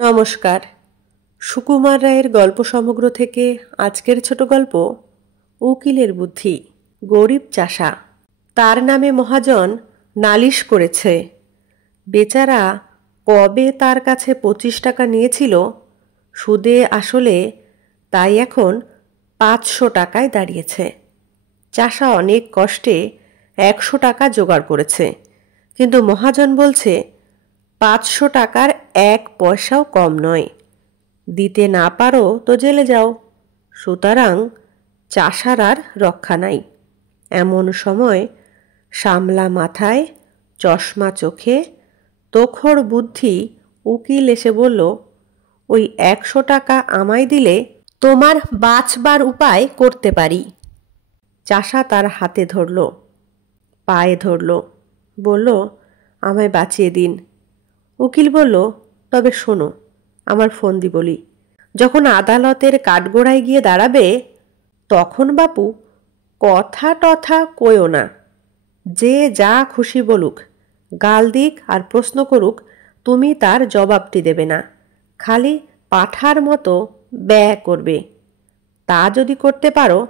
নমস্কার। সুকুমার রায়ের গল্প সমগ্র থেকে আজকের ছোট গল্প উকিলের বুদ্ধি। গরিব চাষা, তার নামে মহাজন নালিশ করেছে। বেচারা কবে তার কাছে 25 টাকা নিয়েছিল, সুদে আসলে তাই এখন 500 টাকায় দাঁড়িয়েছে। চাষা অনেক কষ্টে 100 টাকা জোগাড় করেছে, কিন্তু মহাজন বলছে 500 টাকার 1 পয়সাও কম নয়। দিতে না পারো তো জেলে যাও। সুতরাং চাষার আর রক্ষা নাই। এমন সময় সামলা মাথায়, চশমা চোখে, তোখর বুদ্ধি উকিল এসে বলল, ওই 100 টাকা আমায় দিলে তোমার বাঁচবার উপায় করতে পারি। চাষা তার হাতে ধরল, পায়ে ধরল, বলল, আমায় বাঁচিয়ে দিন। উকিল বলল, তবে শোনো, আমার ফন্দি বলি, যখন আদালতের কাঠগোড়ায় গিয়ে দাঁড়াবে তখন বাপু কথা টথা কইও না। যে যা খুশি বলুক, গাল দিক আর প্রশ্ন করুক, তুমি তার জবাবটি দেবে না, খালি পাঠার মতো ব্যয় করবে। তা যদি করতে পারো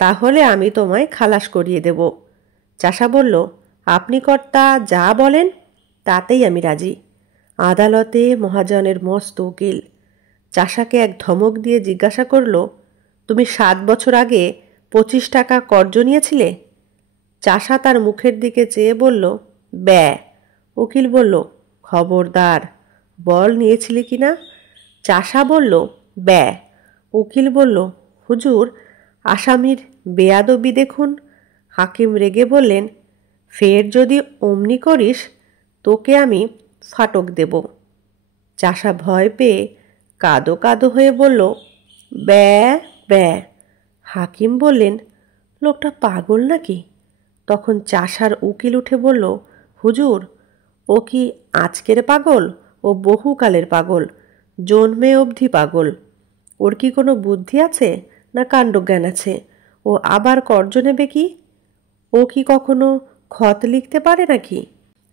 তাহলে আমি তোমায় খালাস করিয়ে দেব। চাষা বলল, আপনি কর্তা যা বলেন তাতেই আমি রাজি। আদালতে মহাজনের মস্ত উকিল চাষাকে এক ধমক দিয়ে জিজ্ঞাসা করল, তুমি 7 বছর আগে 25 টাকা কর্জ নিয়েছিলে? চাষা তার মুখের দিকে চেয়ে বলল, ব্যয়। উকিল বলল, খবরদার, বল নিয়েছিলে কিনা? চাষা বলল, ব্যয়। উকিল বলল, হুজুর, আসামির বেয়াদবি দেখুন। হাকিম রেগে বললেন, ফের যদি অমনি করিস তোকে আমি ফাটক দেব। চাষা ভয় পেয়ে কাদো কাদো হয়ে বলল, ব্যয় ব্যয়। হাকিম বললেন, লোকটা পাগল নাকি? তখন চাষার উকিল উঠে বলল, হুজুর, ও কি আজকের পাগল? ও বহুকালের পাগল, জন্মে অবধি পাগল। ওর কি কোনো বুদ্ধি আছে না কাণ্ডজ্ঞান আছে? ও আবার কর্জ নেবে কি? ও কি কখনো খত লিখতে পারে নাকি?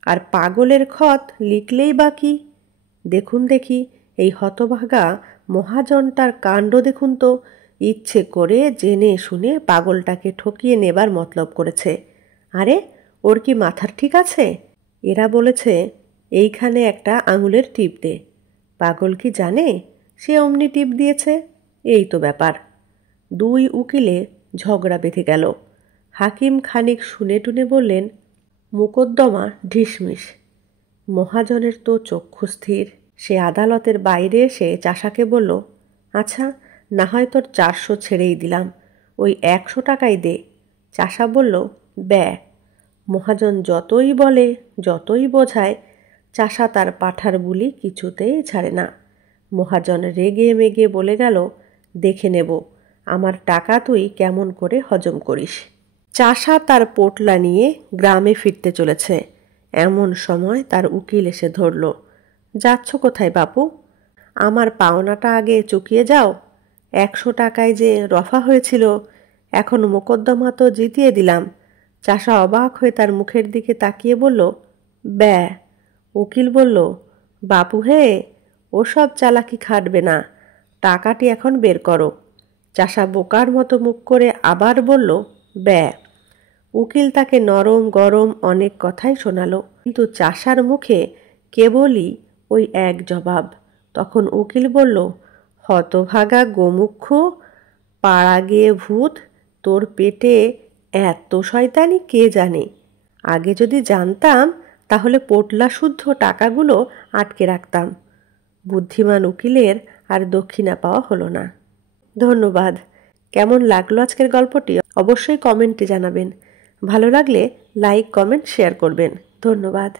আর পাগলের খত লিখলেই বা কি? দেখুন দেখি এই হতভাগা মহাজনটার কাণ্ড দেখুন তো। ইচ্ছে করে জেনে শুনে পাগলটাকে ঠকিয়ে নেবার মতলব করেছে। আরে, ওর কি মাথার ঠিক আছে? এরা বলেছে এইখানে একটা আঙুলের টিপ দে। পাগল কি জানে? সে অমনি টিপ দিয়েছে। এই তো ব্যাপার। দুই উকিলে ঝগড়া বেঁধে গেল। হাকিম খানিক শুনে টুনে বললেন, মোকদ্দমা ঢিসমিস। মহাজনের তো চক্ষু স্থির। সে আদালতের বাইরে এসে চাষাকে বলল, আচ্ছা, না হয় তোর 400 ছেড়েই দিলাম, ওই 100 টাকাই দে। চাষা বলল, ব্যয়। মহাজন যতই বলে, যতই বোঝায়, চাষা তার পাঠার বুলি কিছুতেই ছাড়ে না। মহাজন রেগে মেগে বলে গেল, দেখে নেব আমার টাকা তুই কেমন করে হজম করিস। চাষা তার পোটলা নিয়ে গ্রামে ফিরতে চলেছে। এমন সময় তার উকিল এসে ধরল, যাচ্ছ কোথায় বাপু? আমার পাওনাটা আগে চুকিয়ে যাও। 100 টাকায় যে রফা হয়েছিল, এখন মোকদ্দমা তো জিতিয়ে দিলাম। চাষা অবাক হয়ে তার মুখের দিকে তাকিয়ে বলল, ব্যয়। উকিল বলল, বাপু হে, ওসব চালাকি খাটবে না, টাকাটি এখন বের করো। চাষা বোকার মতো মুখ করে আবার বলল, ব্যয়। উকিল তাকে নরম গরম অনেক কথাই শোনালো, কিন্তু চাষার মুখে কেবলই ওই এক জবাব। তখন উকিল বলল, হতভাগা গোমুখ্য, পাড়া গিয়ে ভূত, তোর পেটে এত শয়তানি কে জানে? আগে যদি জানতাম তাহলে পোটলা শুদ্ধ টাকাগুলো আটকে রাখতাম। বুদ্ধিমান উকিলের আর দক্ষিণা পাওয়া হলো না। ধন্যবাদ। কেমন লাগলো আজকের গল্পটি অবশ্যই কমেন্টে জানাবেন। ভালো লাগলে লাইক, কমেন্ট, শেয়ার করবেন। ধন্যবাদ।